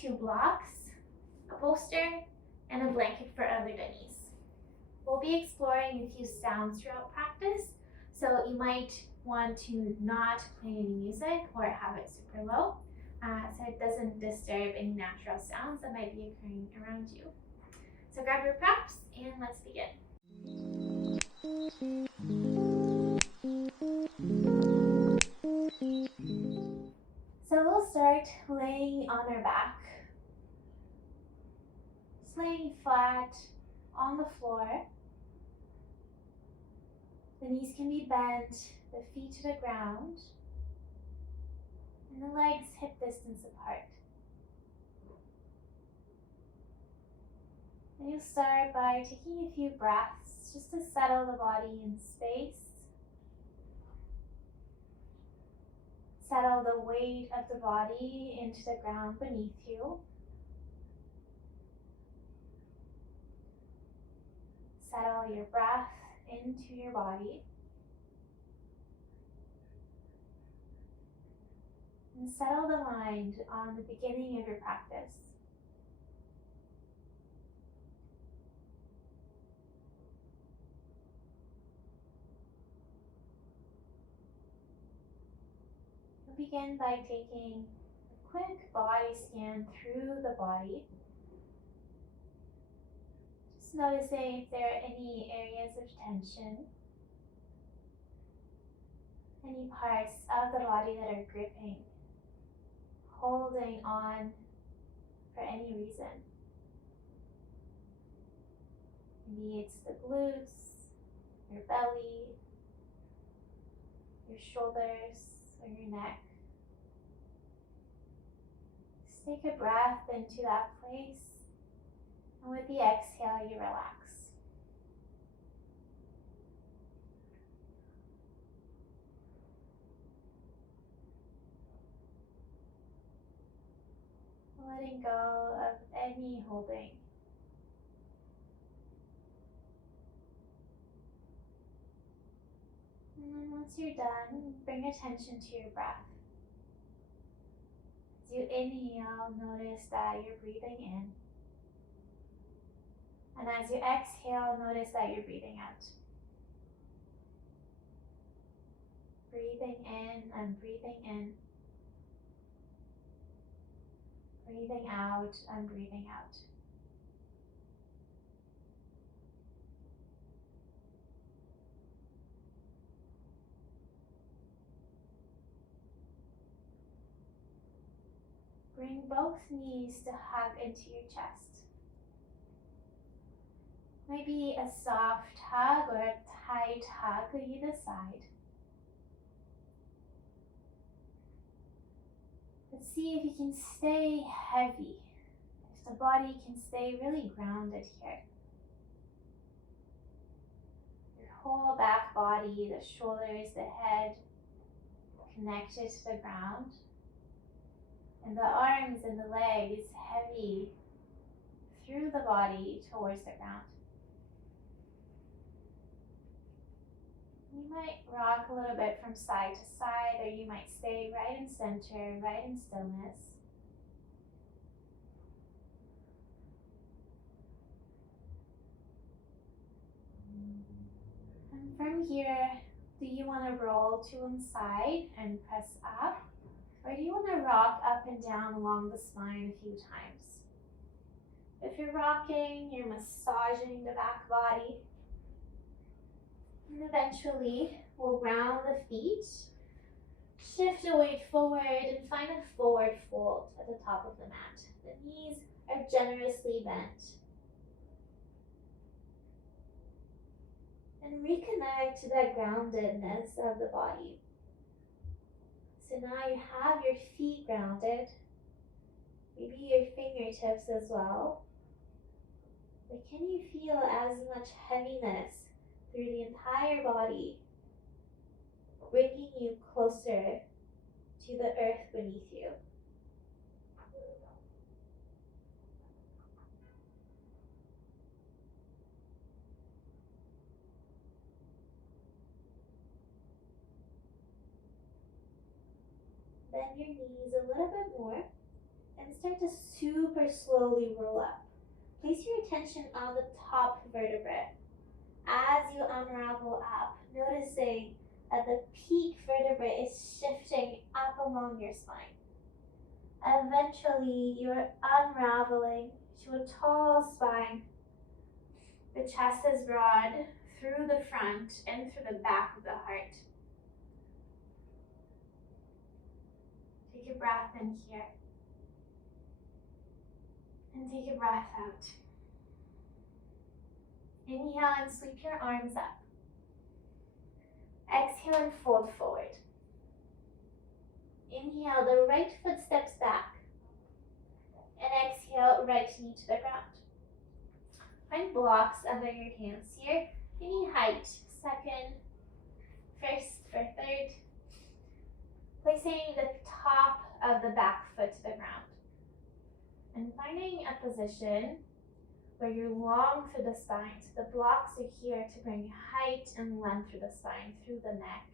2 blocks, a bolster, and a blanket for under the knees. We'll be exploring a few sounds throughout practice, so you might want to not play any music or have it super low, so it doesn't disturb any natural sounds that might be occurring around you. So grab your props and let's begin. So we'll start laying on our back, just laying flat on the floor. The knees can be bent, the feet to the ground, and the legs hip distance apart. And you'll start by taking a few breaths just to settle the body in space. Settle the weight of the body into the ground beneath you. Settle your breath into your body. And settle the mind on the beginning of your practice. We'll begin by taking a quick body scan through the body. Just noticing if there are any areas of tension, any parts of the body that are gripping, holding on for any reason. Maybe it's the glutes, your belly, your shoulders, or your neck. Just take a breath into that place, and with the exhale, you relax. Letting go of any holding. And then once you're done, bring attention to your breath. As you inhale, notice that you're breathing in. And as you exhale, notice that you're breathing out. Breathing in and breathing in. Breathing out and breathing out. Bring both knees to hug into your chest. Maybe a soft hug or a tight hug either side. But see if you can stay heavy, if the body can stay really grounded here. Your whole back body, the shoulders, the head, connected to the ground. And the arms and the legs heavy through the body towards the ground. You might rock a little bit from side to side, or you might stay right in center, right in stillness. And from here, do you want to roll to one side and press up? Or do you want to rock up and down along the spine a few times? If you're rocking, you're massaging the back body. And eventually, we'll ground the feet, shift the weight forward, and find a forward fold at the top of the mat. The knees are generously bent. And reconnect to that groundedness of the body. So now you have your feet grounded, maybe your fingertips as well. But can you feel as much heaviness through the entire body, bringing you closer to the earth beneath you? Bend your knees a little bit more and start to super slowly roll up. Place your attention on the top vertebrae. As you unravel up, noticing that the peak vertebrae is shifting up along your spine. Eventually, you are unraveling to a tall spine. The chest is broad through the front and through the back of the heart. Take a breath in here. And take a breath out. Inhale and sweep your arms up. Exhale and fold forward. Inhale, the right foot steps back. And exhale, right knee to the ground. Find blocks under your hands here. Any height, second, first, or third. Placing the top of the back foot to the ground. And finding a position where you're long through the spine. So the blocks are here to bring height and length through the spine, through the neck.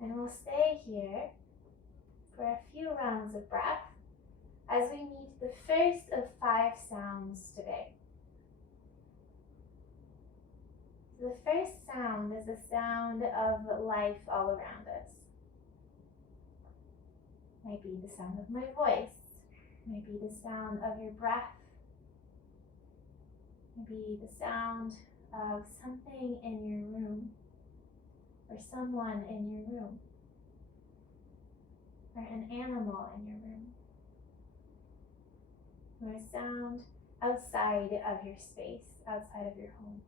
And we'll stay here for a few rounds of breath as we meet the first of 5 sounds today. So the first sound is the sound of life all around us. Might be the sound of my voice, might be the sound of your breath, maybe the sound of something in your room, or someone in your room, or an animal in your room, or a sound outside of your space, outside of your home.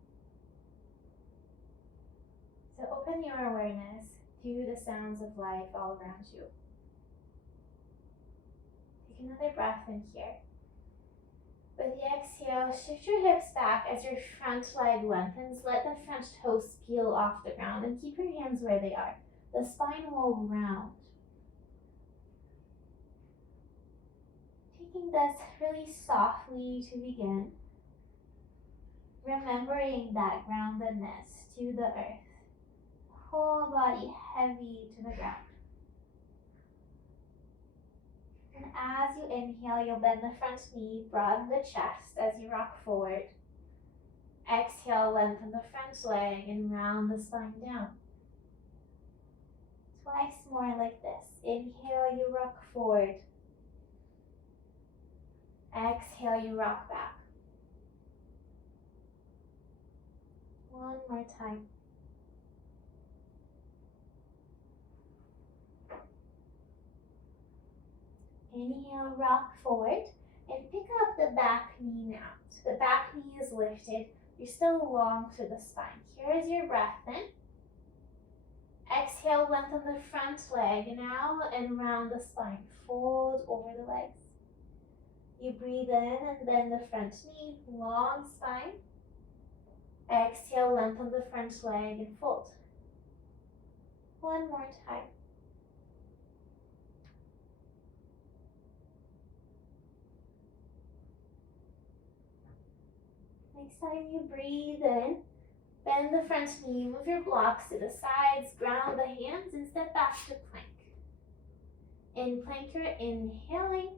So open your awareness to the sounds of life all around you. Take another breath in here. With the exhale, shift your hips back as your front leg lengthens. Let the front toes peel off the ground and keep your hands where they are. The spine will round. Taking this really softly to begin. Remembering that groundedness to the earth. Whole body heavy to the ground. And as you inhale, you'll bend the front knee, broaden the chest as you rock forward. Exhale, lengthen the front leg and round the spine down. Twice more like this. Inhale, you rock forward. Exhale, you rock back. One more time. Inhale, rock forward, and pick up the back knee now. So the back knee is lifted. You're still long through the spine. Here is your breath in. Exhale, lengthen the front leg now and round the spine. Fold over the legs. You breathe in and bend the front knee, long spine. Exhale, lengthen the front leg and fold. One more time. Next time you breathe in, bend the front knee, move your blocks to the sides, ground the hands, and step back to plank. In plank, you're inhaling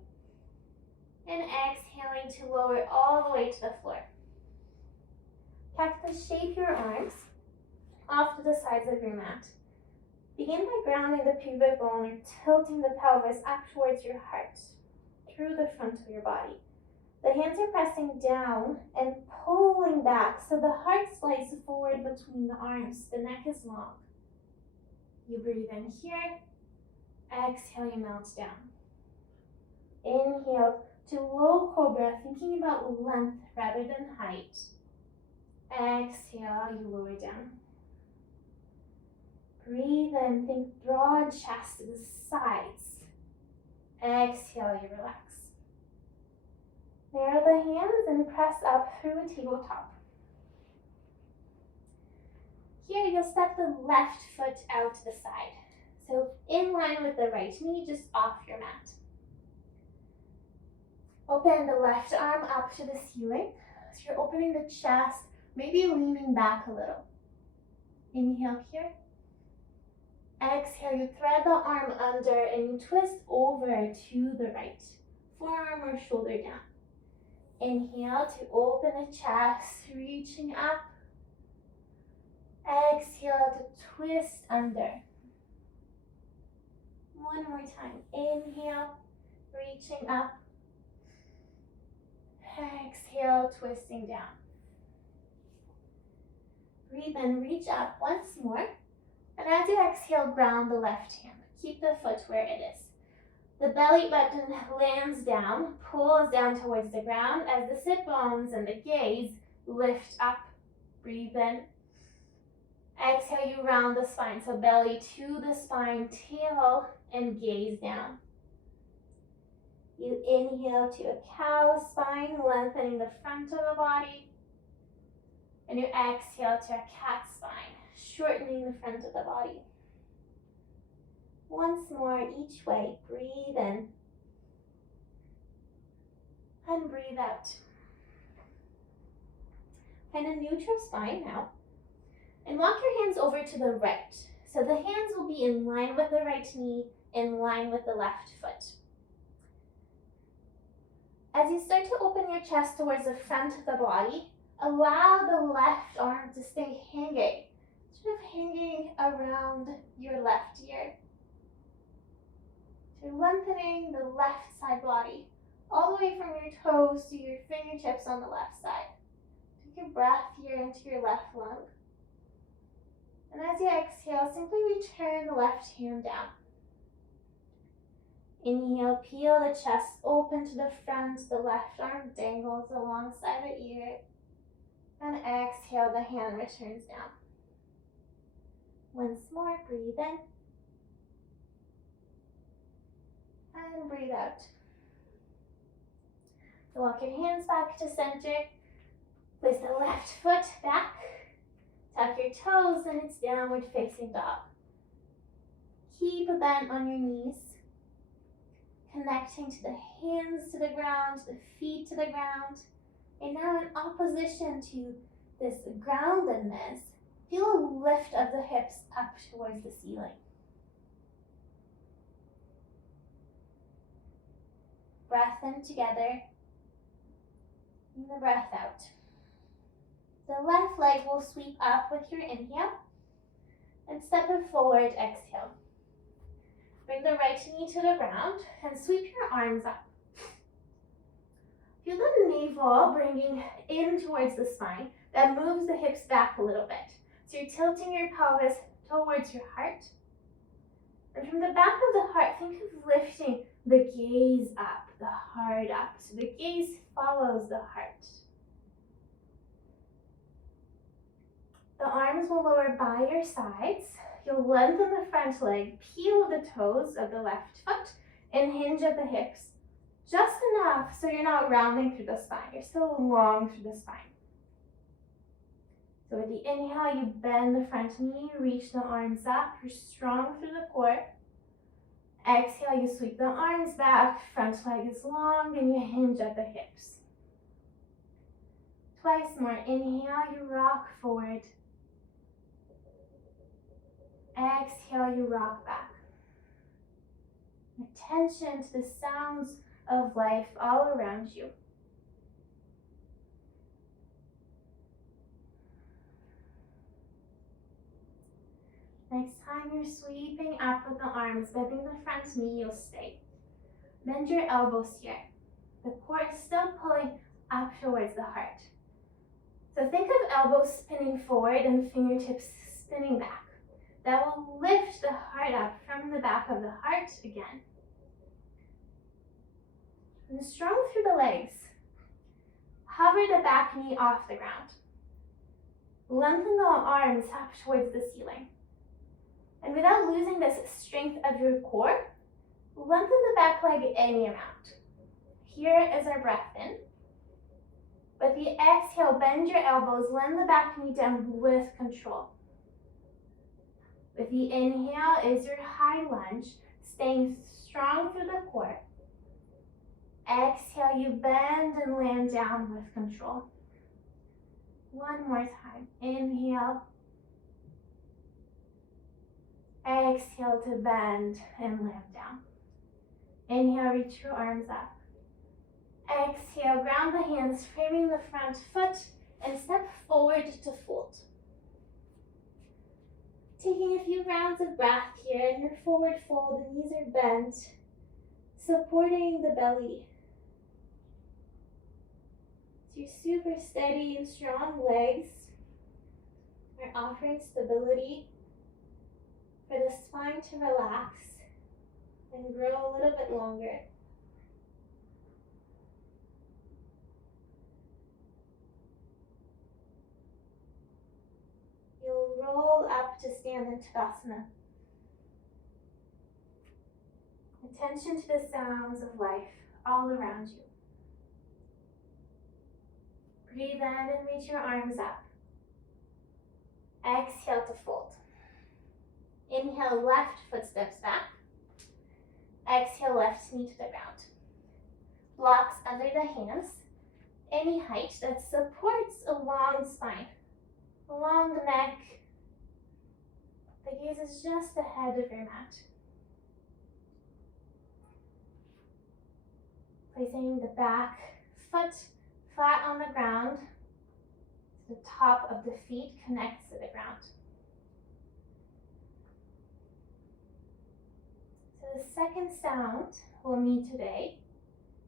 and exhaling to lower all the way to the floor. Cactus, shape your arms off to the sides of your mat. Begin by grounding the pubic bone or tilting the pelvis up towards your heart, through the front of your body. The hands are pressing down and pulling back so the heart slides forward between the arms. The neck is long. You breathe in here. Exhale, you melt down. Inhale to low cobra, thinking about length rather than height. Exhale, you lower down. Breathe in, think broad chest to the sides. Exhale, you relax. Narrow the hands and press up through a tabletop. Here, you'll step the left foot out to the side. So in line with the right knee, just off your mat. Open the left arm up to the ceiling. So you're opening the chest, maybe leaning back a little. Inhale here. Exhale, you thread the arm under and you twist over to the right. forearm or shoulder down. Inhale to open the chest, reaching up. Exhale to twist under. One more time. Inhale, reaching up. Exhale, twisting down. Breathe in, reach up once more. And as you exhale, ground the left hand. Keep the foot where it is. The belly button lands down, pulls down towards the ground as the sit bones and the gaze lift up. Breathe in. Exhale, you round the spine. So belly to the spine, tail, and gaze down. You inhale to a cow spine, lengthening the front of the body. And you exhale to a cat spine, shortening the front of the body. Once more, each way. Breathe in. And breathe out. Find a neutral spine now. And walk your hands over to the right. So the hands will be in line with the right knee, in line with the left foot. As you start to open your chest towards the front of the body, allow the left arm to stay hanging, sort of hanging around your left ear. So you're lengthening the left side body, all the way from your toes to your fingertips on the left side. Take a breath here into your left lung. And as you exhale, simply return the left hand down. Inhale, peel the chest open to the front, the left arm dangles alongside the ear. And exhale, the hand returns down. Once more, breathe in. And breathe out. So walk your hands back to center. Place the left foot back. Tuck your toes and it's downward facing dog. Keep a bend on your knees. Connecting to the hands to the ground, the feet to the ground. And now in opposition to this groundedness, feel a lift of the hips up towards the ceiling. Breath in together, and the breath out. The left leg will sweep up with your inhale, and step it forward, exhale. Bring the right knee to the ground, and sweep your arms up. Feel the navel bringing in towards the spine. That moves the hips back a little bit. So you're tilting your pelvis towards your heart. And from the back of the heart, think of lifting the gaze up, the heart up. So the gaze follows the heart. The arms will lower by your sides. You'll lengthen the front leg, peel the toes of the left foot, and hinge at the hips. Just enough so you're not rounding through the spine. You're still long through the spine. So with the inhale, you bend the front knee, reach the arms up. You're strong through the core. Exhale, you sweep the arms back. Front leg is long and you hinge at the hips. Twice more. Inhale, you rock forward. Exhale, you rock back. Attention to the sounds of life all around you. Next time you're sweeping up with the arms, bending the front knee, you'll stay. Bend your elbows here. The core is still pulling up towards the heart. So think of elbows spinning forward and fingertips spinning back. That will lift the heart up from the back of the heart again. And strong through the legs. Hover the back knee off the ground. Lengthen the arms up towards the ceiling. And without losing this strength of your core, lengthen the back leg any amount. Here is our breath in. With the exhale, bend your elbows, lend the back knee down with control. With the inhale is your high lunge, staying strong through the core. Exhale, you bend and land down with control. One more time. Inhale. Exhale to bend and land down. Inhale, reach your arms up. Exhale, ground the hands, framing the front foot, and step forward to fold. Taking a few rounds of breath here. In your forward fold, the knees are bent, supporting the belly. So your super steady and strong legs are offering stability for the spine to relax and grow a little bit longer. You'll roll up to stand in Tadasana. Attention to the sounds of life all around you. Breathe in and reach your arms up. Exhale to fold. Inhale, left foot steps back. Exhale, left knee to the ground. Blocks under the hands. Any height that supports a long spine, along the neck. The gaze is just ahead of your mat. Placing the back foot flat on the ground. The top of the feet connects to the ground. So the second sound we'll meet today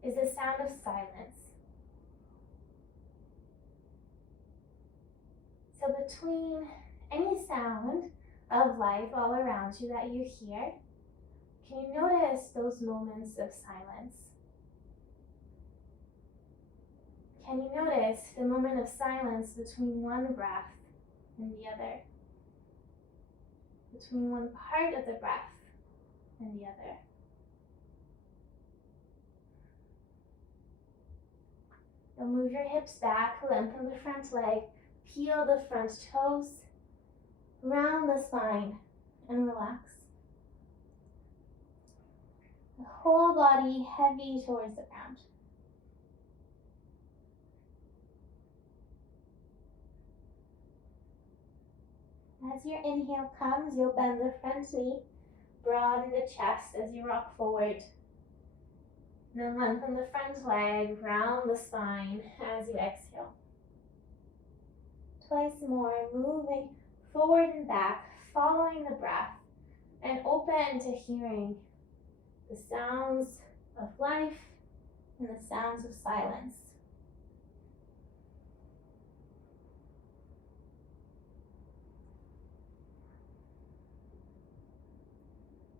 is the sound of silence. So between any sound of life all around you that you hear, can you notice those moments of silence? Can you notice the moment of silence between one breath and the other? Between one part of the breath and the other? You'll move your hips back, lengthen the front leg, peel the front toes, round the spine, and relax. The whole body heavy towards the ground. As your inhale comes, you'll bend the front knee, broaden the chest as you rock forward. Then lengthen the front leg, round the spine as you exhale. Twice more, moving forward and back, following the breath, and open to hearing the sounds of life and the sounds of silence.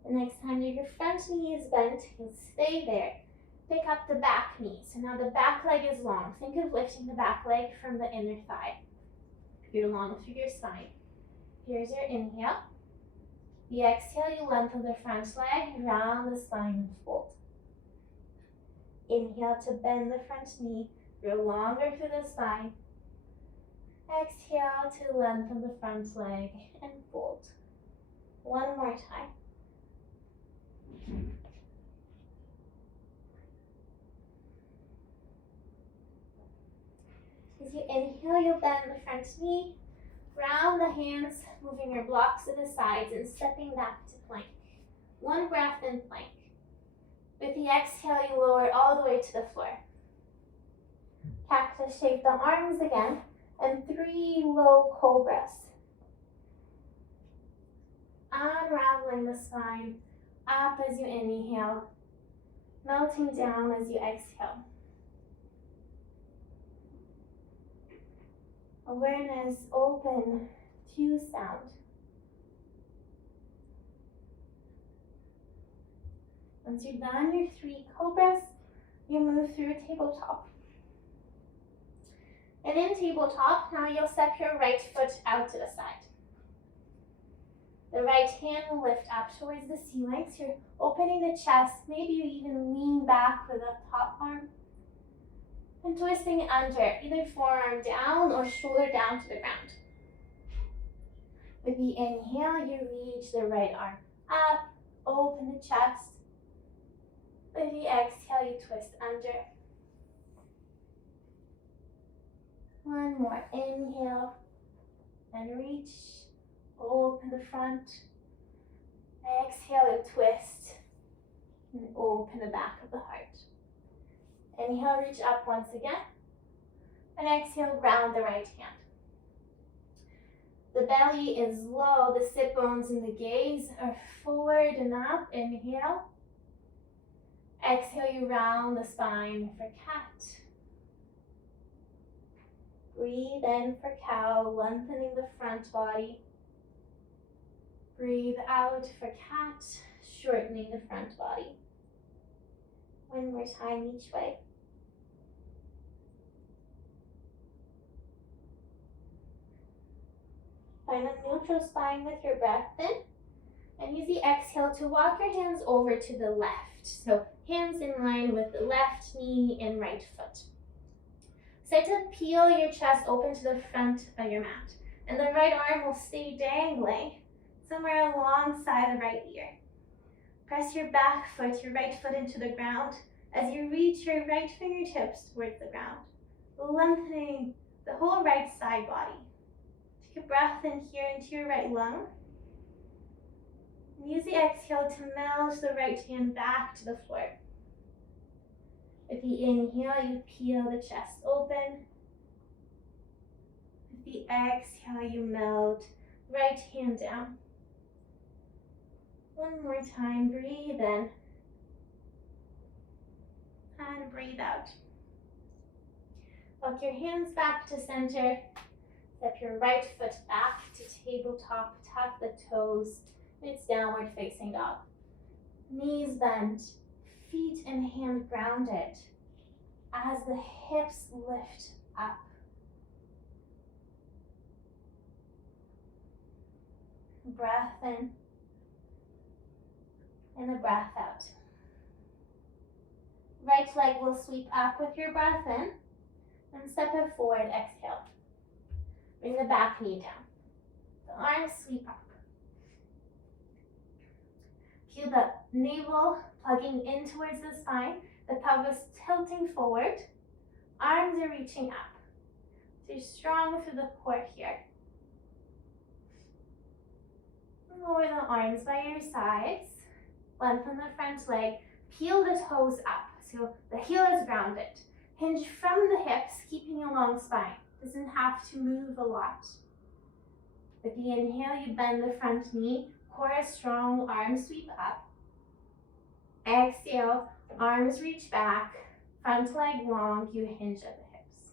The next time your front knee is bent, you'll stay there. Pick up the back knee. So now the back leg is long. Think of lifting the back leg from the inner thigh. You're long through your spine. Here's your inhale. The exhale, you lengthen the front leg, round the spine and fold. Inhale to bend the front knee, grow longer through the spine. Exhale to lengthen the front leg and fold. One more time. As you inhale, you'll bend the front knee, round the hands, moving your blocks to the sides and stepping back to plank. One breath in plank. With the exhale, you lower all the way to the floor. Cactus shape the arms again, and 3 low cobras. Unraveling the spine up as you inhale, melting down as you exhale. Awareness open to sound. Once you're done your 3 cobras, you move through tabletop. And in tabletop, now you'll step your right foot out to the side. The right hand will lift up towards the ceiling, so you're opening the chest. Maybe you even lean back with the top arm. And twisting under, either forearm down or shoulder down to the ground. With the inhale, you reach the right arm up, open the chest. With the exhale, you twist under. One more inhale, and reach, open the front. Exhale, you twist, and open the back of the heart. Inhale, reach up once again. And exhale, round the right hand. The belly is low, the sit bones and the gaze are forward and up. Inhale. Exhale, you round the spine for cat. Breathe in for cow, lengthening the front body. Breathe out for cat, shortening the front body. One more time each way. Find a neutral spine with your breath in. And use the exhale to walk your hands over to the left. So hands in line with the left knee and right foot. Start to peel your chest open to the front of your mat. And the right arm will stay dangling somewhere alongside the right ear. Press your back foot, your right foot into the ground as you reach your right fingertips towards the ground, lengthening the whole right side body. Take a breath in here into your right lung. Use the exhale to melt the right hand back to the floor. With the inhale, you peel the chest open. With the exhale, you melt right hand down. One more time, breathe in. And breathe out. Walk your hands back to center. Step your right foot back to tabletop, tuck the toes. It's downward facing dog. Knees bent, feet and hand grounded as the hips lift up. Breath in and a breath out. Right leg will sweep up with your breath in and step it forward, exhale. Bring the back knee down. The arms sweep up. Feel the navel plugging in towards the spine, the pelvis tilting forward, arms are reaching up. So you're strong through the core here. Lower the arms by your sides, lengthen the front leg, peel the toes up so the heel is grounded. Hinge from the hips, keeping a long spine. Doesn't have to move a lot. With the inhale, you bend the front knee, core is strong, arms sweep up. Exhale, arms reach back, front leg long, you hinge at the hips.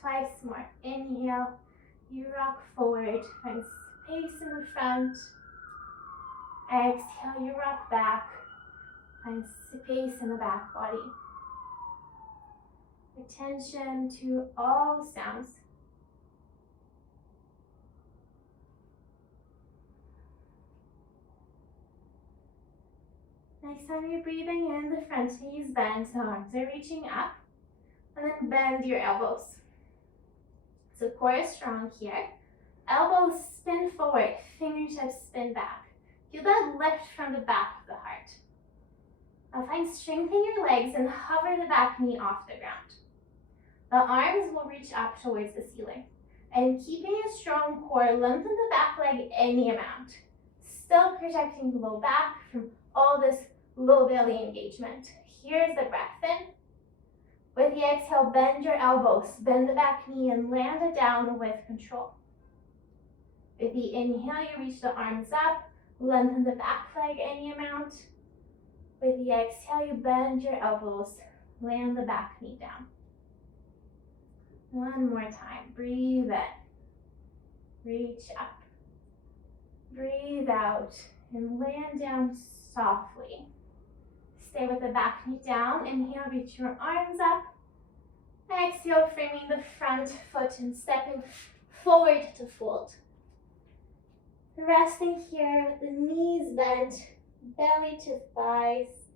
Twice more. Inhale, you rock forward, find space in the front. Exhale, you rock back, find space in the back body. Attention to all sounds. Next time you're breathing in, the front knee is bent, the arms are reaching up, and then bend your elbows. So core is strong here. Elbows spin forward, fingertips spin back. Feel that lift from the back of the heart. Now find strength in your legs and hover the back knee off the ground. The arms will reach up towards the ceiling. And keeping a strong core, lengthen the back leg any amount. Still protecting the low back from all this low belly engagement. Here's the breath in. With the exhale, bend your elbows, bend the back knee and land it down with control. With the inhale, you reach the arms up, lengthen the back leg any amount. With the exhale, you bend your elbows, land the back knee down. One more time. Breathe in. Reach up. Breathe out and land down softly. Stay with the back knee down. Inhale, reach your arms up. Exhale, framing the front foot and stepping forward to fold. Resting here with the knees bent, belly to thighs.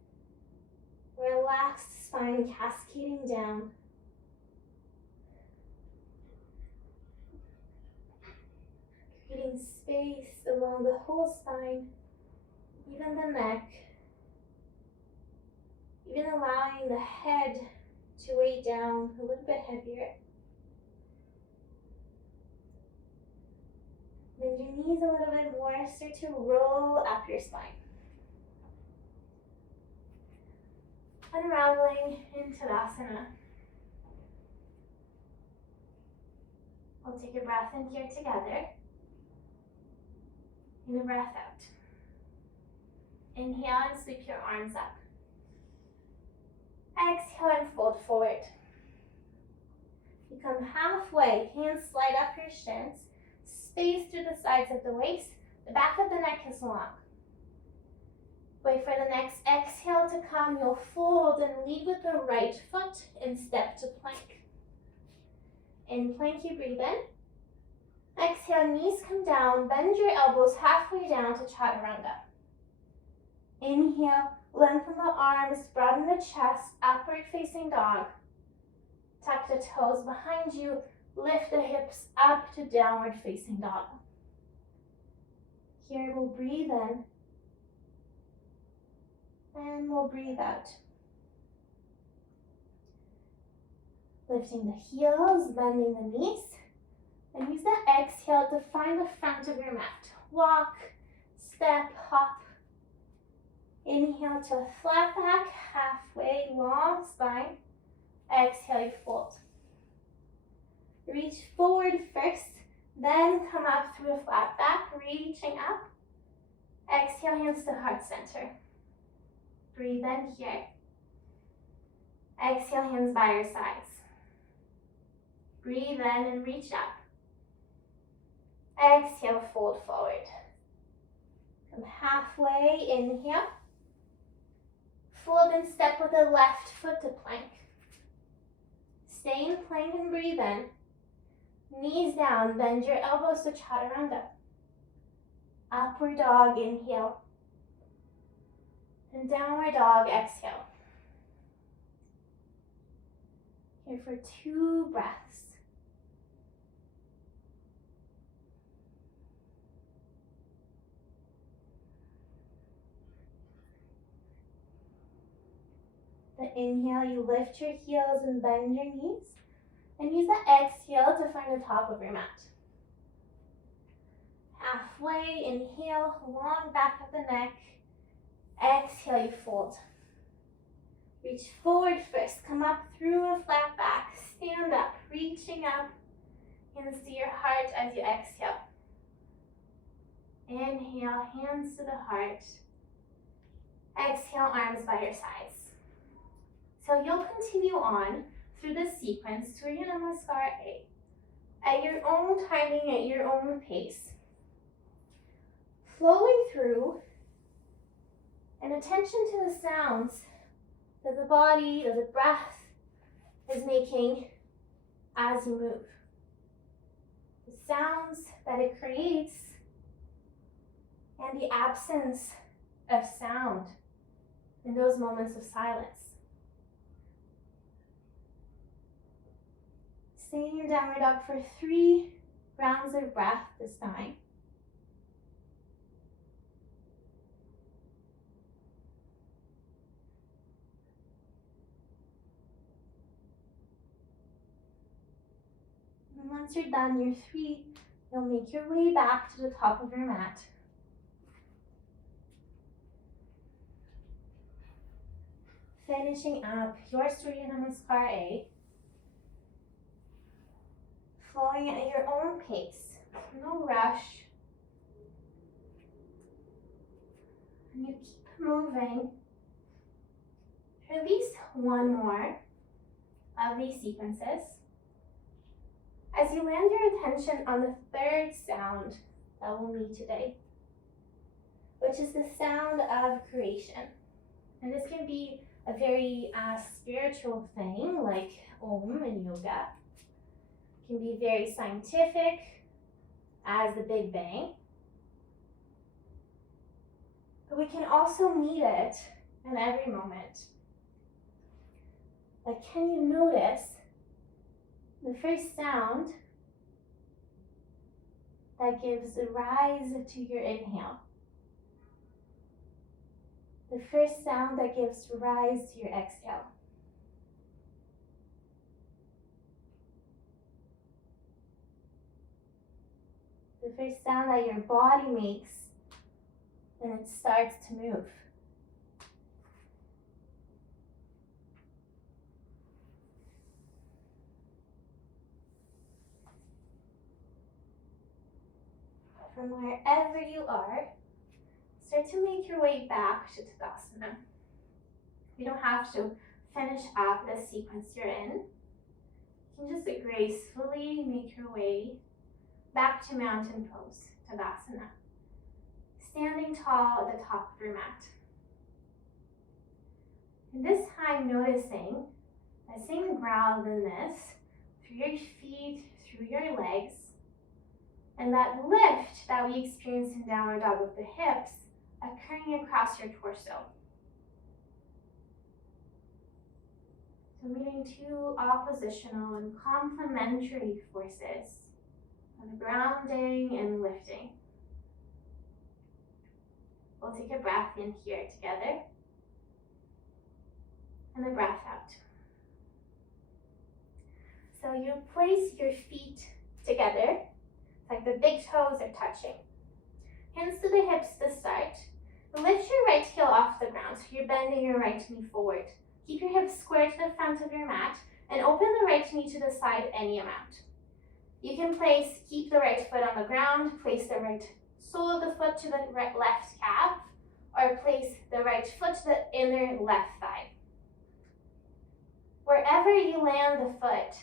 Relaxed spine cascading down. Creating space along the whole spine, even the neck. Even allowing the head to weigh down a little bit heavier. Bend your knees a little bit more, start to roll up your spine. unraveling into Tadasana. We'll take a breath in here together. And a breath out. Inhale and sweep your arms up. Exhale and fold forward. You come halfway, hands slide up your shins, space through the sides of the waist, the back of the neck is long. Wait for the next exhale to come, you'll fold and lead with the right foot and step to plank. In plank, you breathe in. Exhale, knees come down, bend your elbows halfway down to chaturanga. Inhale, lengthen the arms, broaden the chest, upward facing dog. Tuck the toes behind you, lift the hips up to downward facing dog. Here we'll breathe in, and we'll breathe out. Lifting the heels, bending the knees, and use the exhale to find the front of your mat. Walk, step, hop. Inhale to a flat back, halfway, long spine. Exhale, you fold. Reach forward first, then come up through a flat back, reaching up. Exhale, hands to heart center. Breathe in here. Exhale, hands by your sides. Breathe in and reach up. Exhale, fold forward. Come halfway, inhale. Fold and step with the left foot to plank. Stay in plank and breathe in. Knees down, bend your elbows to chaturanga. Upward dog, inhale. And downward dog, exhale. Here for 2 breaths. The inhale, you lift your heels and bend your knees. And use the exhale to find the top of your mat. Halfway, inhale, long back of the neck. Exhale, you fold. Reach forward first, come up through a flat back, stand up, reaching up, hands to your heart as you exhale. Inhale, hands to the heart. Exhale, arms by your sides. So you'll continue on through this sequence, Surya Namaskar A, at your own timing, at your own pace. Flowing through and attention to the sounds that the body, that the breath is making as you move. The sounds that it creates and the absence of sound in those moments of silence. Staying in downward dog for 3 rounds of breath this time. And once you're done your 3, you'll make your way back to the top of your mat. Finishing up your Surya Namaskar A. Flowing at your own pace, no rush. And you keep moving for at least 1 more of these sequences as you land your attention on the 3rd sound that we'll meet today, which is the sound of creation. And this can be a very spiritual thing like Om in yoga. Can be very scientific, as the Big Bang. But we can also meet it in every moment. But can you notice the first sound that gives rise to your inhale? The first sound that gives rise to your exhale. The first sound that your body makes when it starts to move. from wherever you are, start to make your way back to Tadasana. You don't have to finish up the sequence you're in. You can just gracefully make your way back to mountain pose, Tadasana. Standing tall at the top of your mat. And this time noticing the same groundedness through your feet, through your legs, and that lift that we experience in downward dog with the hips occurring across your torso. So meeting two oppositional and complementary forces of grounding and lifting. We'll take a breath in here together and a breath out. So you place your feet together, like the big toes are touching. Hands to the hips to start. Lift your right heel off the ground, so you're bending your right knee forward. Keep your hips square to the front of your mat and open the right knee to the side any amount. You can keep the right foot on the ground, place the right sole of the foot to the left calf, or place the right foot to the inner left thigh. Wherever you land the foot,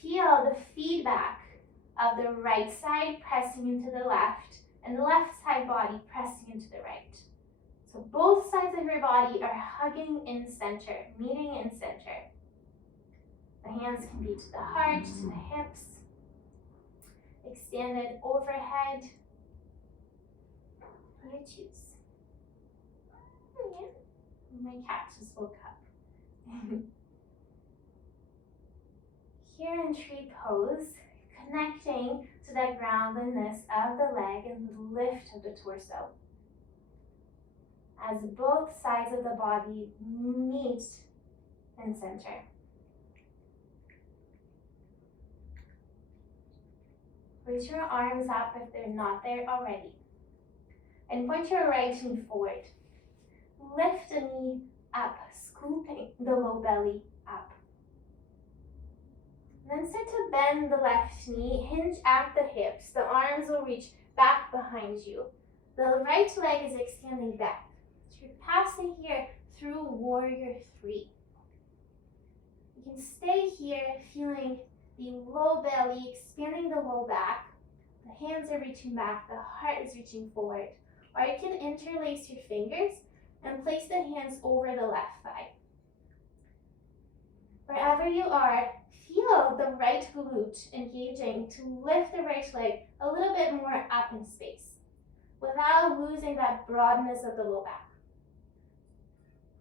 feel the feedback of the right side pressing into the left and the left side body pressing into the right. So both sides of your body are hugging in center, meeting in center. The hands can be to the heart, to the hips, extended overhead. You choose. Yeah. My cat just woke up. Here in tree pose, connecting to that groundedness of the leg and the lift of the torso. As both sides of the body meet in center. Raise your arms up if they're not there already. And point your right knee forward. Lift the knee up, scooping the low belly up. And then start to bend the left knee, hinge at the hips. The arms will reach back behind you. The right leg is extending back. So you're passing here through warrior 3. You can stay here feeling the low belly, expanding the low back. The hands are reaching back, the heart is reaching forward. Or you can interlace your fingers and place the hands over the left thigh. Wherever you are, feel the right glute engaging to lift the right leg a little bit more up in space without losing that broadness of the low back.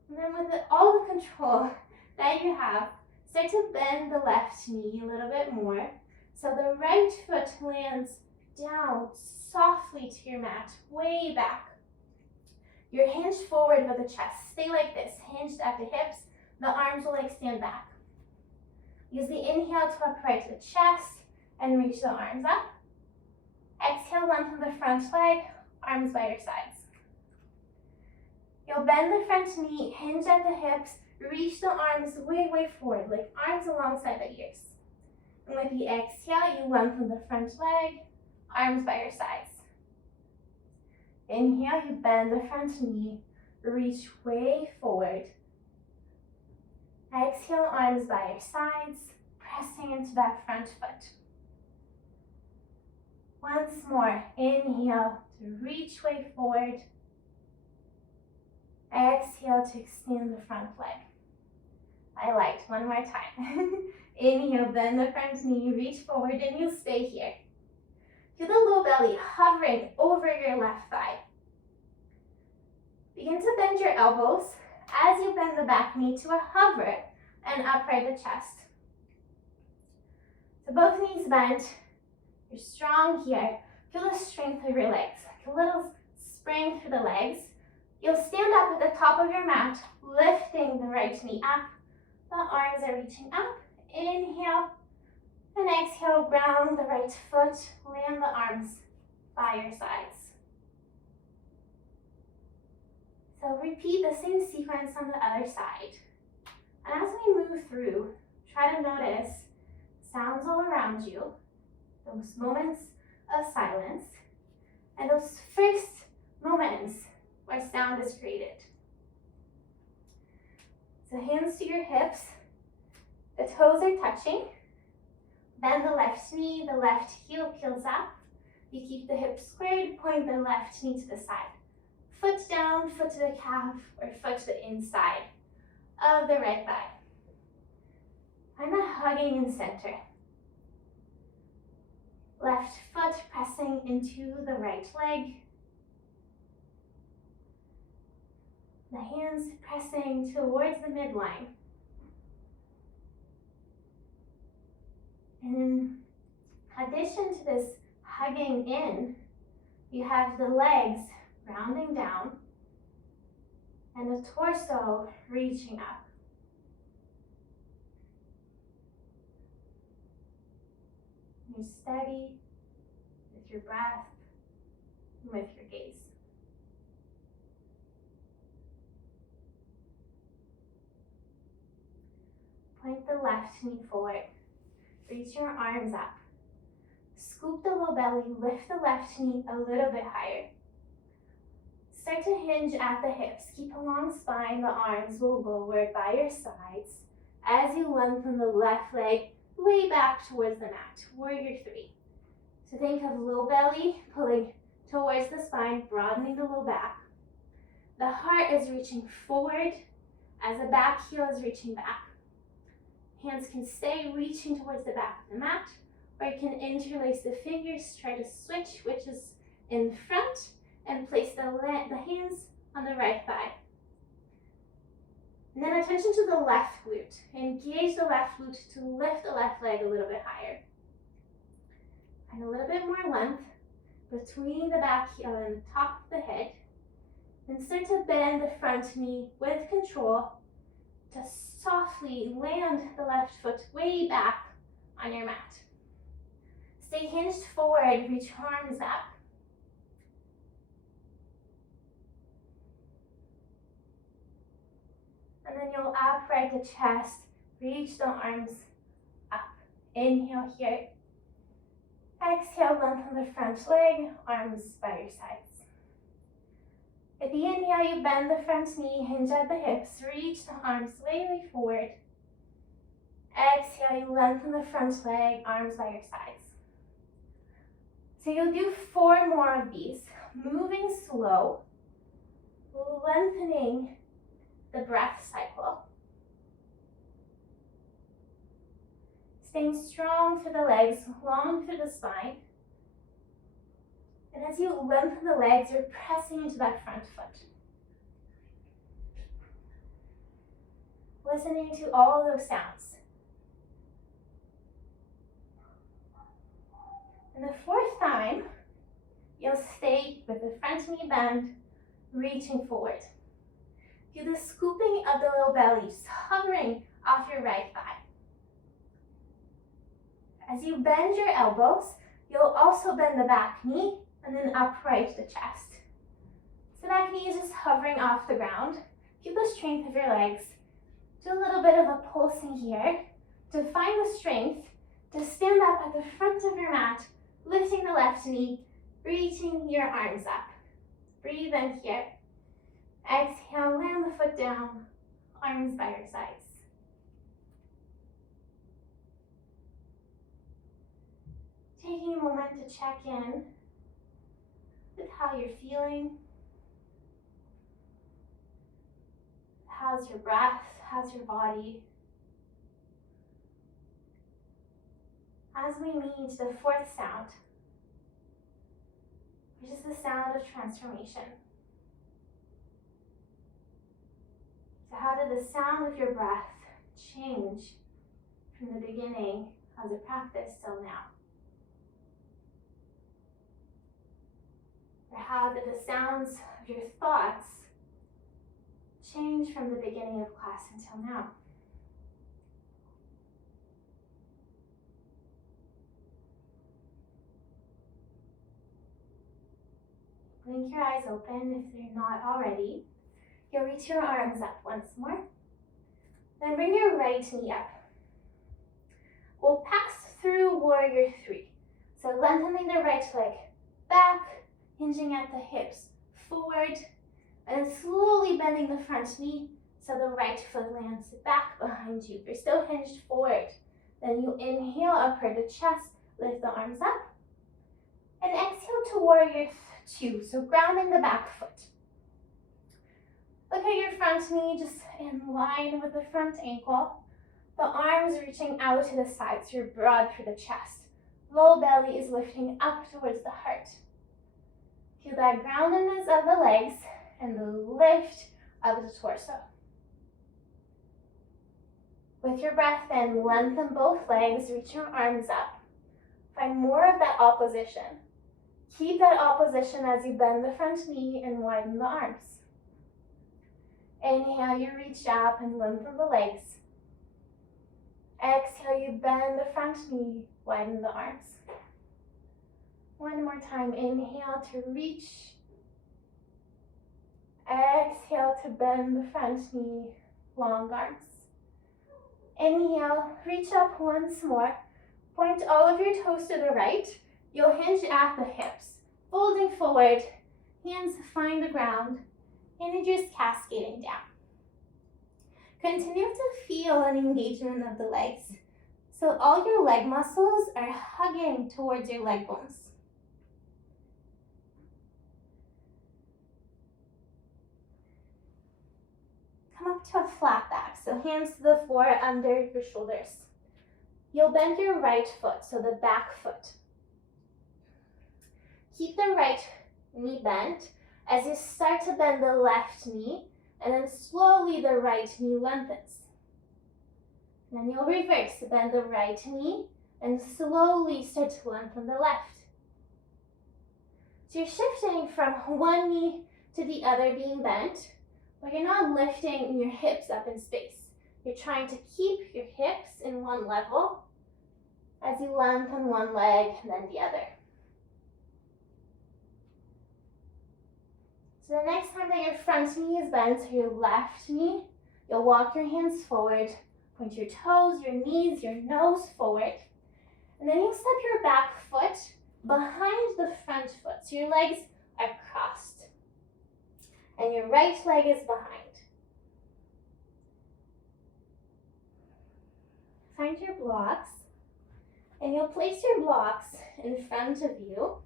And then with all the control that you have, start to bend the left knee a little bit more so the right foot lands down softly to your mat, way back. You're hinged forward with the chest. Stay like this, hinged at the hips. The arms will extend back. Use the inhale to upright the chest and reach the arms up. Exhale, lengthen the front leg, arms by your sides. You'll bend the front knee, hinge at the hips, reach the arms way, way forward, like arms alongside the ears. And with the exhale, you lengthen the front leg, arms by your sides. Inhale, you bend the front knee, reach way forward. Exhale, arms by your sides, pressing into that front foot. Once more, inhale to reach way forward. Exhale to extend the front leg. I liked, one more time. Inhale, bend the front knee, reach forward, and you'll stay here. Feel the low belly hovering over your left thigh. Begin to bend your elbows as you bend the back knee to a hover and upright the chest. So both knees bent. You're strong here. Feel the strength of your legs, like a little spring through the legs. You'll stand up at the top of your mat, lifting the right knee up. The arms are reaching up. Inhale and exhale, ground the right foot, land the arms by your sides. So repeat the same sequence on the other side. And as we move through, try to notice sounds all around you, those moments of silence, and those first moments where sound is created. So hands to your hips, the toes are touching. Bend the left knee, the left heel peels up. You keep the hips squared, point the left knee to the side. Foot down, foot to the calf, or foot to the inside of the right thigh. Find that hugging in center. Left foot pressing into the right leg. The hands pressing towards the midline. And in addition to this hugging in, you have the legs rounding down and the torso reaching up. You're steady with your breath and with your gaze. Point the left knee forward. Reach your arms up. Scoop the low belly, lift the left knee a little bit higher. Start to hinge at the hips. Keep a long spine. The arms will lower by your sides as you lengthen the left leg way back towards the mat. Warrior 3. So think of low belly pulling towards the spine, broadening the low back. The heart is reaching forward as the back heel is reaching back. Hands can stay reaching towards the back of the mat, or you can interlace the fingers, try to switch which is in front, and place the hands on the right thigh. And then attention to the left glute. Engage the left glute to lift the left leg a little bit higher. And a little bit more length between the back heel and the top of the head. Then start to bend the front knee with control to softly land the left foot way back on your mat. Stay hinged forward, reach arms up. And then you'll upright the chest, reach the arms up. Inhale here. Exhale, lengthen the front leg, arms by your sides. At the inhale, you bend the front knee, hinge at the hips, reach the arms way forward. Exhale, you lengthen the front leg, arms by your sides. So you'll do 4 more of these, moving slow, lengthening the breath cycle. Staying strong through the legs, long through the spine. And as you lengthen the legs, you're pressing into that front foot. Listening to all those sounds. And the 4th time, you'll stay with the front knee bend, reaching forward. Feel the scooping of the low belly, just hovering off your right thigh. As you bend your elbows, you'll also bend the back knee and then upright the chest. So back knee is just hovering off the ground. Feel the strength of your legs. Do a little bit of a pulsing here to find the strength to stand up at the front of your mat, lifting the left knee, reaching your arms up. Breathe in here. Exhale, land the foot down, arms by your sides. Taking a moment to check in with how you're feeling. How's your breath? How's your body? As we meet the 4th sound, which is the sound of transformation. So how did the sound of your breath change from the beginning of the practice till now? Or how did the sounds of your thoughts change from the beginning of class until now? Blink your eyes open if they're not already. You'll reach your arms up once more. Then bring your right knee up. We'll pass through warrior 3. So lengthening the right leg back, hinging at the hips forward, and then slowly bending the front knee so the right foot lands back behind you. You're still hinged forward. Then you inhale, upward to chest, lift the arms up. And exhale to warrior two, so grounding the back foot. Look at your front knee just in line with the front ankle. The arms reaching out to the sides, so you're broad through the chest. Low belly is lifting up towards the heart. Feel that groundedness of the legs and the lift of the torso. With your breath in, lengthen both legs, reach your arms up. Find more of that opposition. Keep that opposition as you bend the front knee and widen the arms. Inhale, you reach up and lengthen the legs. Exhale, you bend the front knee, widen the arms. One more time, inhale to reach. Exhale to bend the front knee, long arms. Inhale, reach up once more. Point all of your toes to the right. You'll hinge at the hips, folding forward, hands find the ground, energies cascading down. Continue to feel an engagement of the legs. So all your leg muscles are hugging towards your leg bones. Come up to a flat back, so hands to the floor under your shoulders. You'll bend your right foot, so the back foot. Keep the right knee bent as you start to bend the left knee, and then slowly the right knee lengthens. And then you'll reverse, bend the right knee, and slowly start to lengthen the left. So you're shifting from one knee to the other being bent, but you're not lifting your hips up in space. You're trying to keep your hips in one level as you lengthen one leg and then the other. So the next time that your front knee is bent, so your left knee, you'll walk your hands forward, point your toes, your knees, your nose forward, and then you'll step your back foot behind the front foot. So your legs are crossed, and your right leg is behind. Find your blocks, and you'll place your blocks in front of you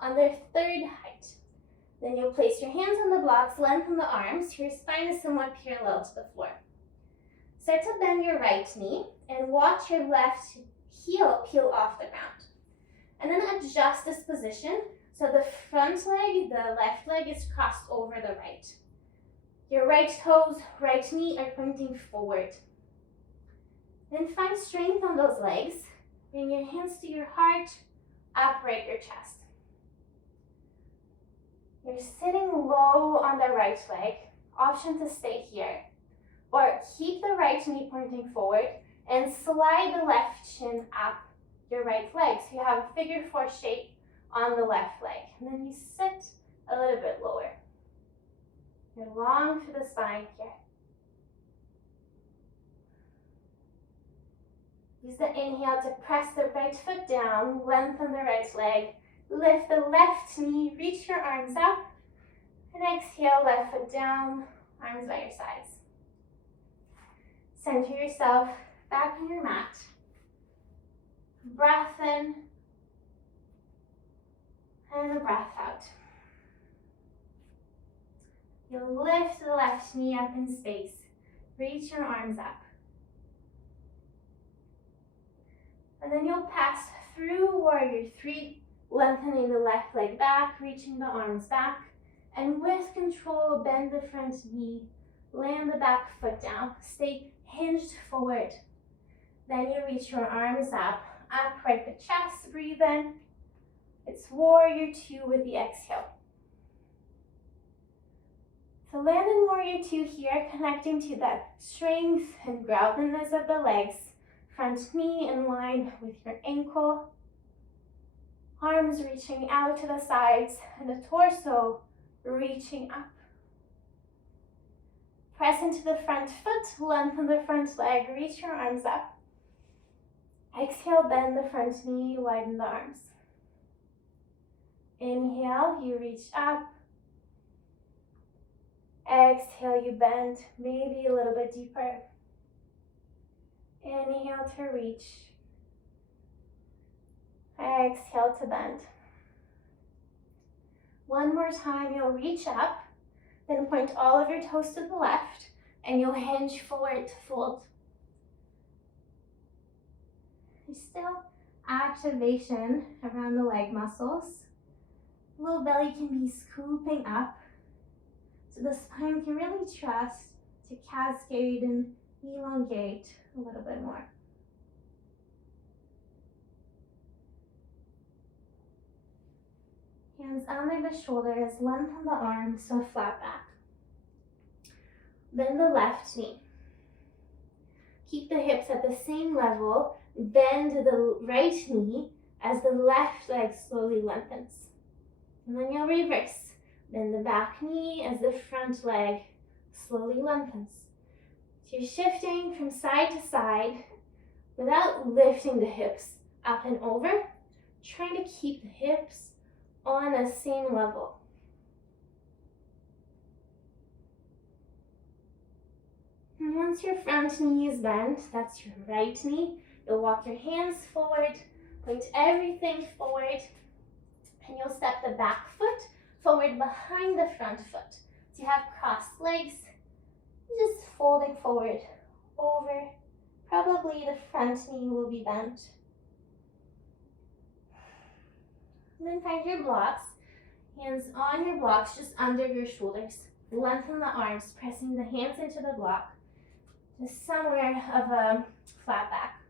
on their third height. Then you'll place your hands on the blocks, lengthen the arms. Your spine is somewhat parallel to the floor. Start to bend your right knee and watch your left heel peel off the ground. And then adjust this position so the front leg, the left leg is crossed over the right. Your right toes, right knee are pointing forward. Then find strength on those legs. Bring your hands to your heart, upright your chest. You're sitting low on the right leg. Option to stay here. Or keep the right knee pointing forward and slide the left shin up your right leg. So you have a figure four shape on the left leg. And then you sit a little bit lower. You're long through the spine here. Use the inhale to press the right foot down, lengthen the right leg, lift the left knee, reach your arms up, and exhale, left foot down, arms by your sides. Center yourself back on your mat. Breath in, and a breath out. You'll lift the left knee up in space. Reach your arms up. And then you'll pass through warrior three, lengthening the left leg back, reaching the arms back. And with control, bend the front knee, land the back foot down, stay hinged forward. Then you reach your arms up, upright the chest, breathe in. It's warrior two with the exhale. So land in warrior two here, connecting to that strength and groundedness of the legs. Front knee in line with your ankle. Arms reaching out to the sides and the torso reaching up. Press into the front foot, lengthen the front leg, reach your arms up. Exhale, bend the front knee, widen the arms. Inhale, you reach up. Exhale, you bend, maybe a little bit deeper. Inhale to reach. Exhale to bend. One more time, you'll reach up, then point all of your toes to the left, and you'll hinge forward to fold. There's still activation around the leg muscles. Low belly can be scooping up, so the spine can really trust to cascade and elongate a little bit more. Hands under the shoulders, lengthen the arms to a flat back. Bend the left knee. Keep the hips at the same level. Bend the right knee as the left leg slowly lengthens. And then you'll reverse. Bend the back knee as the front leg slowly lengthens. So you're shifting from side to side without lifting the hips up and over, trying to keep the hips on the same level. And once your front knee is bent, that's your right knee, you'll walk your hands forward, point everything forward, and you'll step the back foot forward behind the front foot. So you have crossed legs, just folding forward, over. Probably the front knee will be bent. And then find your blocks, hands on your blocks, just under your shoulders. Lengthen the arms, pressing the hands into the block, just somewhere of a flat back.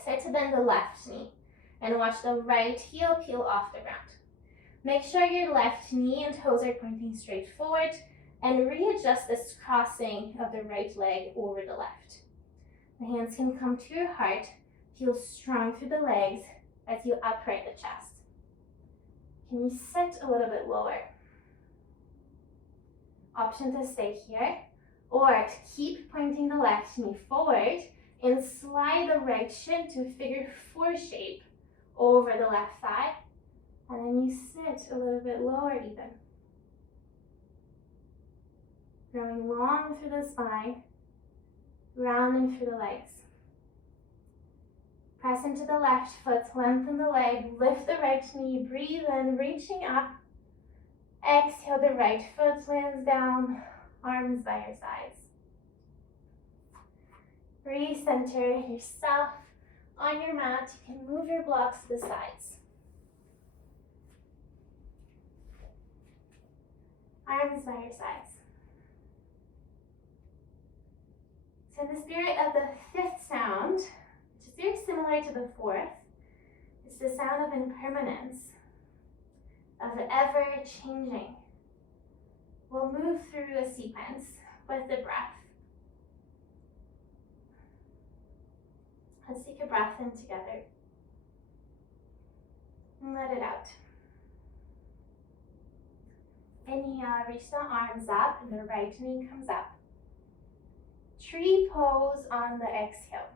Start to bend the left knee and watch the right heel peel off the ground. Make sure your left knee and toes are pointing straight forward and readjust this crossing of the right leg over the left. The hands can come to your heart, feel strong through the legs as you upright the chest. Can you sit a little bit lower? Option to stay here, or to keep pointing the left knee forward and slide the right shin to a figure four shape over the left thigh. And then you sit a little bit lower even. Growing long through the spine, rounding through the legs. Press into the left foot, lengthen the leg, lift the right knee, breathe in, reaching up. Exhale, the right foot lands down, arms by your sides. Recenter yourself on your mat. You can move your blocks to the sides. Arms by your sides. So the spirit of the fifth sound, which is very similar to the fourth, is the sound of impermanence, of ever-changing. We'll move through a sequence with the breath. Let's take a breath in together and let it out. Inhale, reach the arms up and the right knee comes up. Tree pose on the exhale.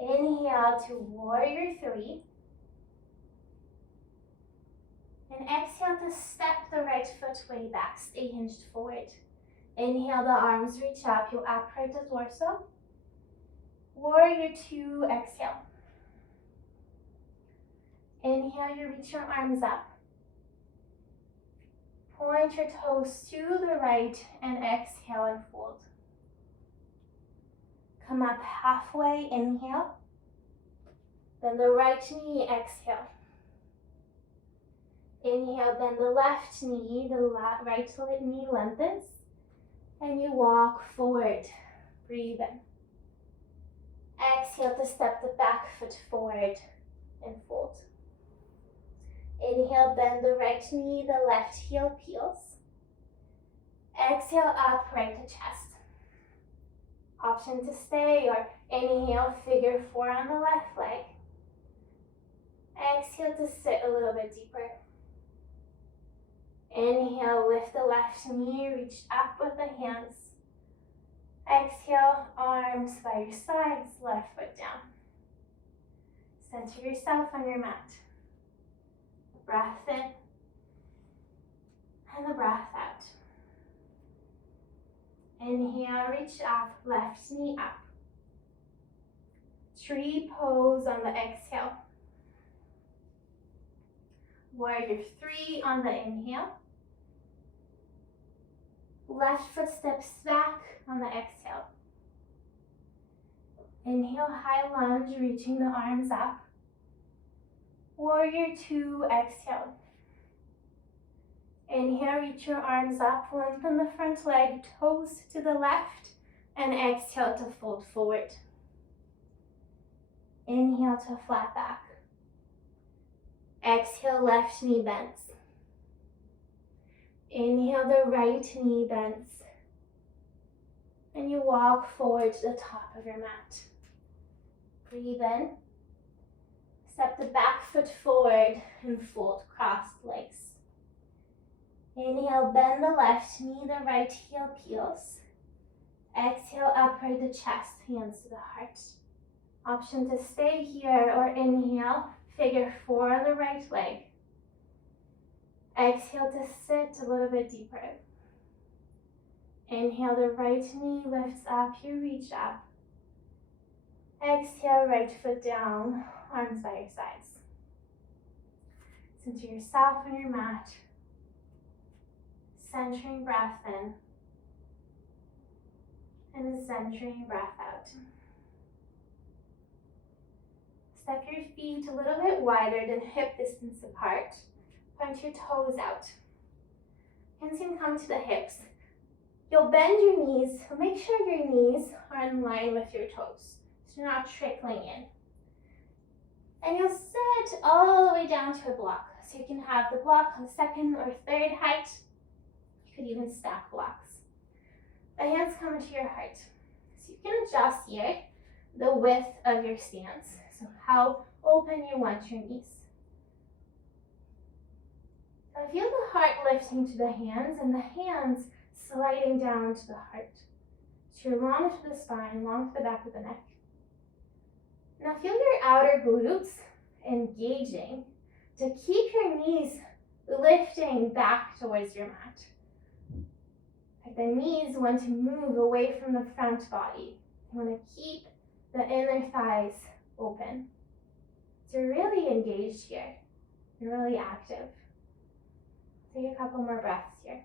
Inhale to warrior three. And exhale to step the right foot way back, stay hinged forward. Inhale, the arms reach up, you upright the torso. Warrior two, exhale. Inhale, you reach your arms up. Point your toes to the right and exhale and fold. Come up halfway, inhale. Then the right knee, exhale. Inhale, bend the left knee, the right knee lengthens, and you walk forward. Breathe in. Exhale to step the back foot forward and fold. Inhale, bend the right knee, the left heel peels. Exhale, upright the chest. Option to stay or inhale, figure four on the left leg. Exhale to sit a little bit deeper. Inhale, lift the left knee, reach up with the hands. Exhale, arms by your sides, left foot down. Center yourself on your mat. Breath in and the breath out. Inhale, reach up, left knee up. Tree pose on the exhale. Warrior 3 on the inhale. Left foot steps back on the exhale. Inhale, high lunge, reaching the arms up. Warrior 2, exhale. Inhale, reach your arms up, lengthen the front leg, toes to the left, and exhale to fold forward. Inhale to flat back. Exhale, left knee bends. Inhale, the right knee bends. And you walk forward to the top of your mat. Breathe in. Step the back foot forward and fold crossed legs. Inhale, bend the left knee, the right heel peels. Exhale, upright the chest, hands to the heart. Option to stay here or inhale, figure 4 on the right leg. Exhale to sit a little bit deeper. Inhale, the right knee lifts up, you reach up. Exhale, right foot down, arms by your sides. Center yourself on your mat. Centering breath in. And centering breath out. Step your feet a little bit wider than hip distance apart. Point your toes out. Hands can come to the hips. You'll bend your knees, so make sure your knees are in line with your toes, so you're not trickling in. And you'll sit all the way down to a block. So you can have the block on second or third height. You could even stack blocks. The hands come to your heart. So you can adjust here the width of your stance, so how open you want your knees. So feel the heart lifting to the hands and the hands sliding down to the heart. So you're long to the spine, long to the back of the neck. Now feel your outer glutes engaging to keep your knees lifting back towards your mat. Like the knees want to move away from the front body. You want to keep the inner thighs open. So you're really engaged here. You're really active. Take a couple more breaths here.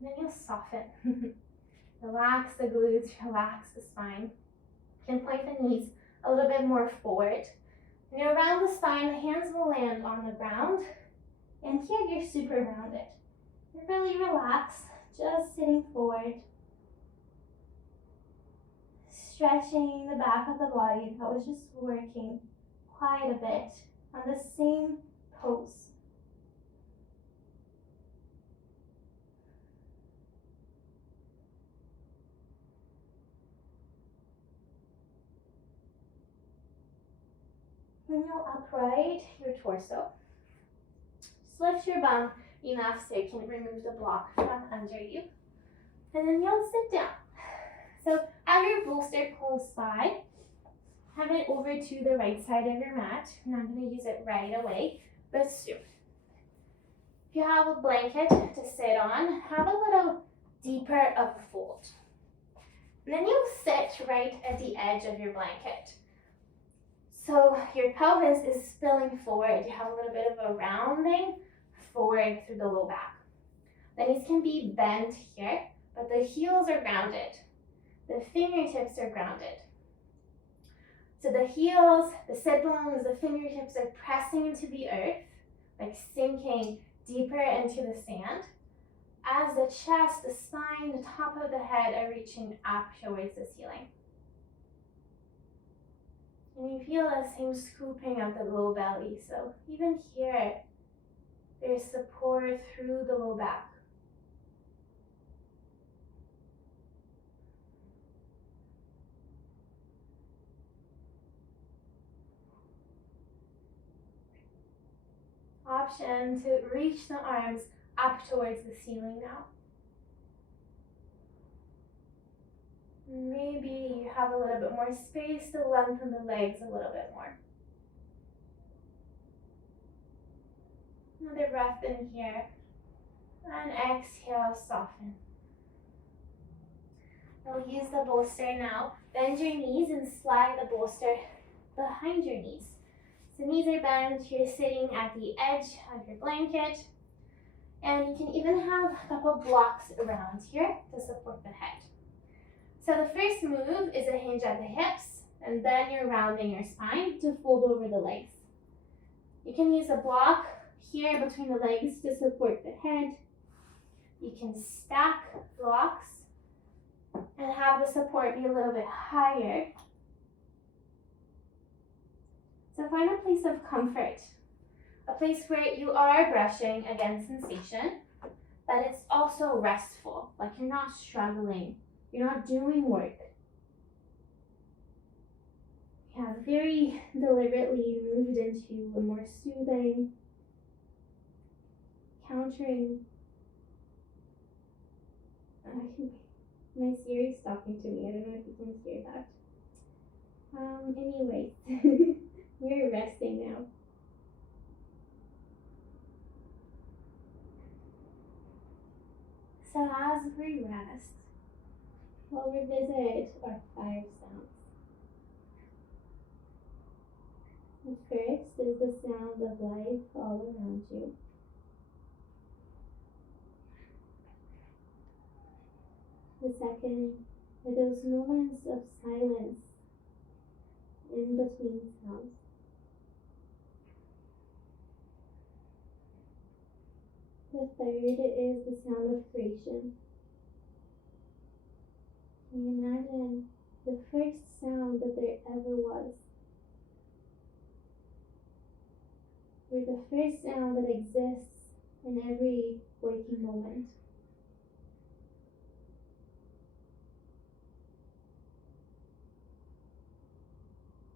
And then you'll soften. Relax the glutes, relax the spine. You can point the knees a little bit more forward. When you're around the spine, the hands will land on the ground. And here you're super rounded. You're really relaxed, just sitting forward. Stretching the back of the body. That was just working quite a bit on the same pose. When you'll upright your torso, just lift your bum enough so you can remove the block from under you. And then you'll sit down. So have your bolster close by. Have it over to the right side of your mat. I'm not going to use it right away, but soon. If you have a blanket to sit on, have a little deeper of a fold. And then you'll sit right at the edge of your blanket. So your pelvis is spilling forward. You have a little bit of a rounding forward through the low back. The knees can be bent here, but the heels are grounded. The fingertips are grounded. So the heels, the sit bones, the fingertips are pressing into the earth, like sinking deeper into the sand, as the chest, the spine, the top of the head are reaching up towards the ceiling. And you feel that same scooping of the low belly. So even here, there's support through the low back. Option to reach the arms up towards the ceiling now. Maybe you have a little bit more space to lengthen the legs a little bit more. Another breath in here. And exhale, soften. We'll use the bolster now. Bend your knees and slide the bolster behind your knees. So knees are bent, you're sitting at the edge of your blanket. And you can even have a couple blocks around here to support the head. So the first move is a hinge at the hips, and then you're rounding your spine to fold over the legs. You can use a block here between the legs to support the head. You can stack blocks and have the support be a little bit higher. So find a place of comfort, a place where you are brushing against sensation, but it's also restful, like you're not struggling, you're not doing work. You have very deliberately moved into a more soothing, countering. My Siri's talking to me. I don't know if you can hear that. Anyways, we're resting now. So as we rest, we'll revisit our 5 sounds. The first is the sound of life all around you. The second are those moments of silence in between sounds. The third is the sound of creation. Can you imagine the first sound that there ever was? Or the first sound that exists in every waking moment.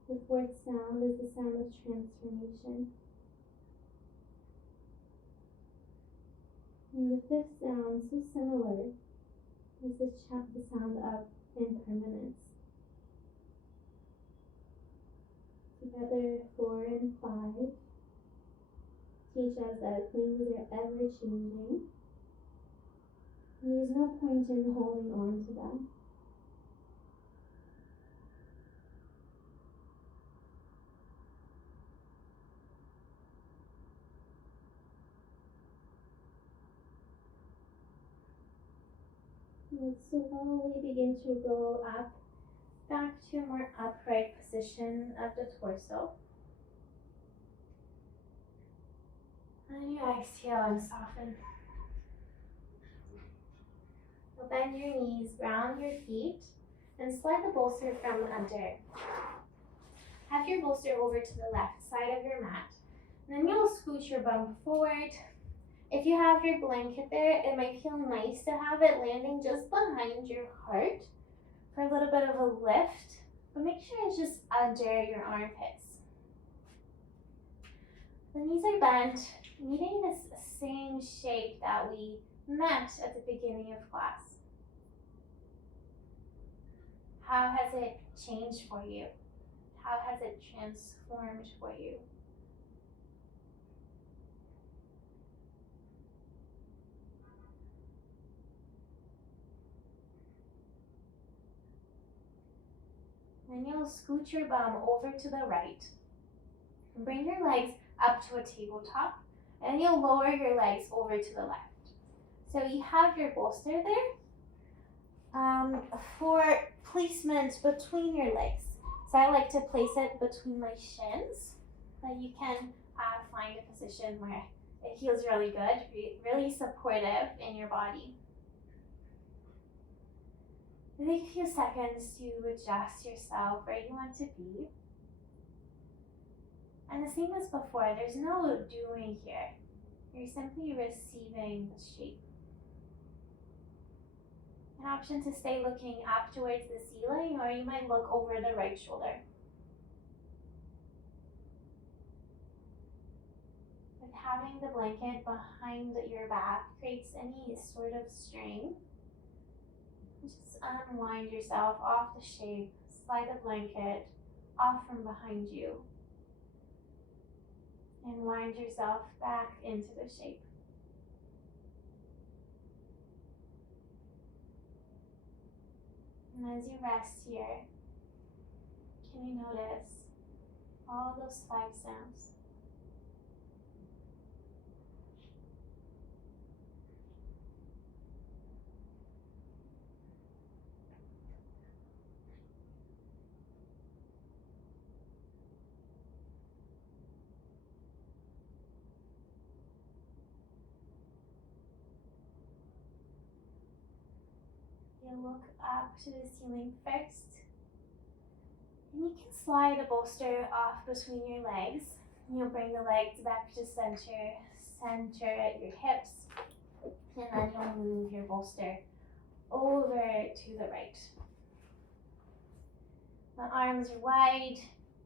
The fourth sound is the sound of transformation. And the fifth sound, so similar, is the sound of impermanence. Together, 4 and 5 teach us that things are ever changing. And there's no point in holding on to them. And slowly begin to roll up back to a more upright position of the torso. And you exhale and soften. So bend your knees, ground your feet, and slide the bolster from under. Have your bolster over to the left side of your mat. And then you'll scoot your bum forward. If you have your blanket there, it might feel nice to have it landing just behind your heart for a little bit of a lift, but make sure it's just under your armpits. The knees are bent, meeting this same shape that we met at the beginning of class. How has it changed for you? How has it transformed for you? And you'll scoot your bum over to the right. Bring your legs up to a tabletop, and you'll lower your legs over to the left. So you have your bolster there for placement between your legs. So I like to place it between my shins, but you can find a position where it feels really good, really supportive in your body. Take a few seconds to adjust yourself where you want to be. And the same as before, there's no doing here. You're simply receiving the shape. An option to stay looking up towards the ceiling, or you might look over the right shoulder. But having the blanket behind your back creates any sort of strain. Just unwind yourself off the shape. Slide the blanket off from behind you. And wind yourself back into the shape. And as you rest here, can you notice all those 5 sounds? You'll look up to the ceiling first. And you can slide a bolster off between your legs. You'll bring the legs back to center at your hips. And then you'll move your bolster over to the right. The arms are wide,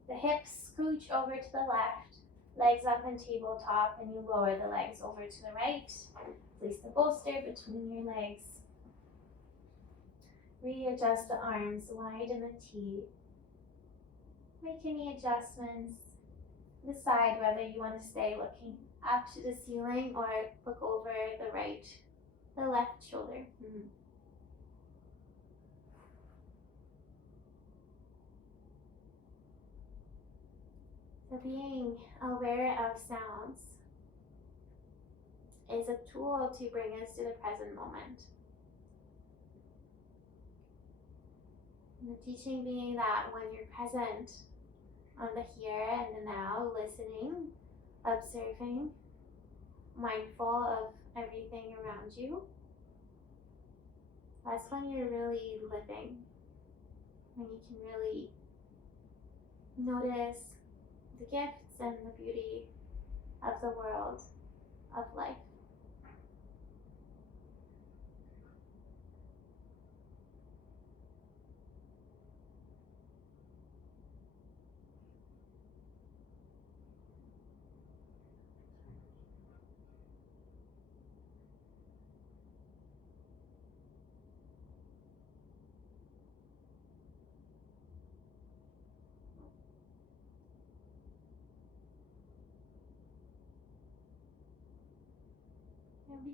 the hips scooch over to the left, legs up in tabletop, and you lower the legs over to the right. Place the bolster between your legs. Readjust the arms, widen the T. Make any adjustments. Decide whether you want to stay looking up to the ceiling or look over the left shoulder. So being aware of sounds is a tool to bring us to the present moment. And the teaching being that when you're present on the here and the now, listening, observing, mindful of everything around you, that's when you're really living. When you can really notice the gifts and the beauty of the world, of life.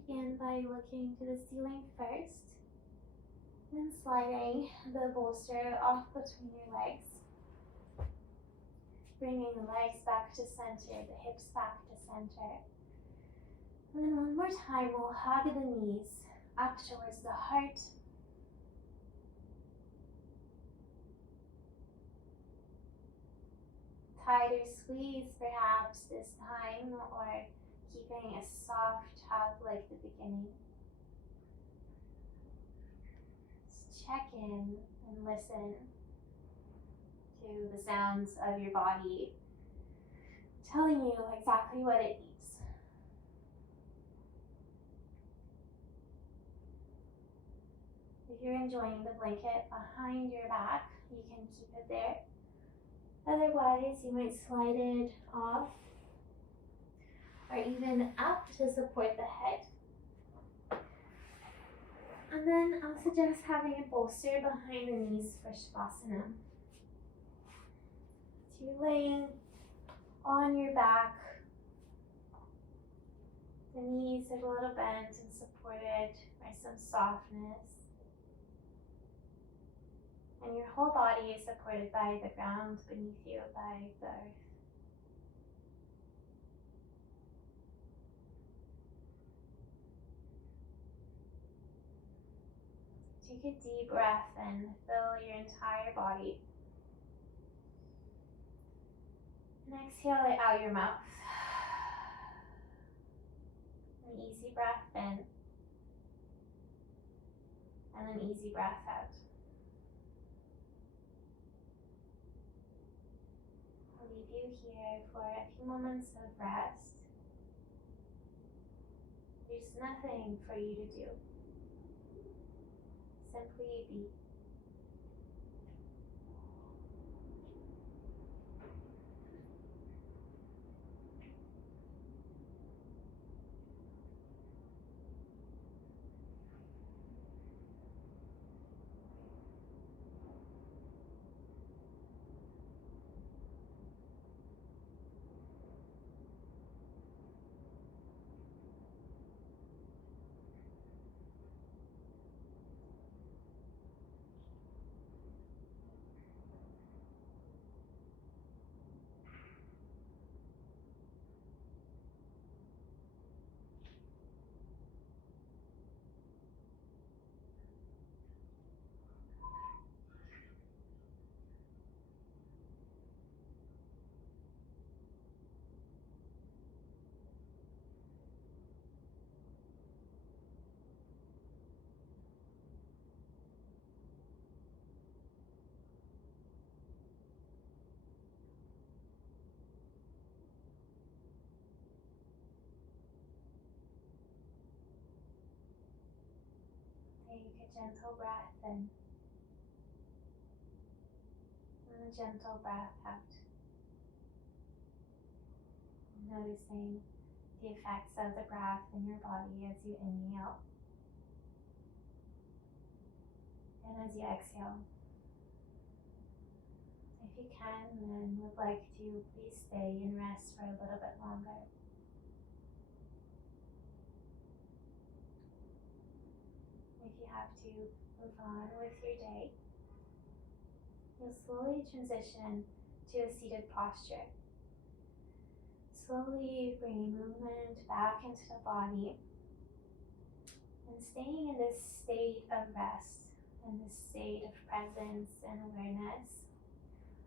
Begin by looking to the ceiling first, then sliding the bolster off between your legs, bringing the legs back to center, the hips back to center. And then one more time, we'll hug the knees up towards the heart. Tighter squeeze perhaps this time, or keeping a soft hug like the beginning. Just check in and listen to the sounds of your body telling you exactly what it needs. If you're enjoying the blanket behind your back, you can keep it there. Otherwise, you might slide it off or even up to support the head. And then I'll suggest having a bolster behind the knees for Shavasana. So you're laying on your back. The knees are a little bent and supported by some softness. And your whole body is supported by the ground beneath you, by the earth. Take a deep breath and fill your entire body. And exhale it out your mouth. An easy breath in. And an easy breath out. I'll leave you here for a few moments of rest. There's nothing for you to do. Simply be. take a gentle breath in and a gentle breath out. Noticing the effects of the breath in your body as you inhale and as you exhale. If you can and would like to, please stay and rest for a little bit longer. If you have to move on with your day, you'll slowly transition to a seated posture. Slowly bringing movement back into the body and staying in this state of rest, in this state of presence and awareness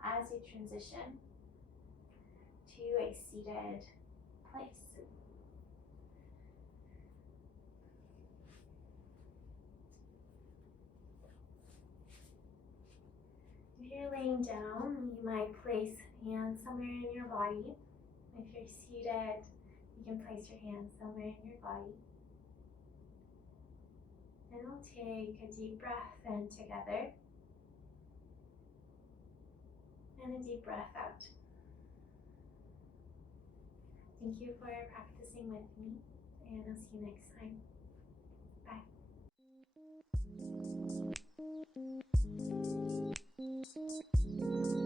as you transition to a seated place. If you're laying down, you might place hands somewhere in your body. If you're seated, you can place your hands somewhere in your body. And we'll take a deep breath in together and a deep breath out. Thank you for practicing with me, and I'll see you next time. Bye.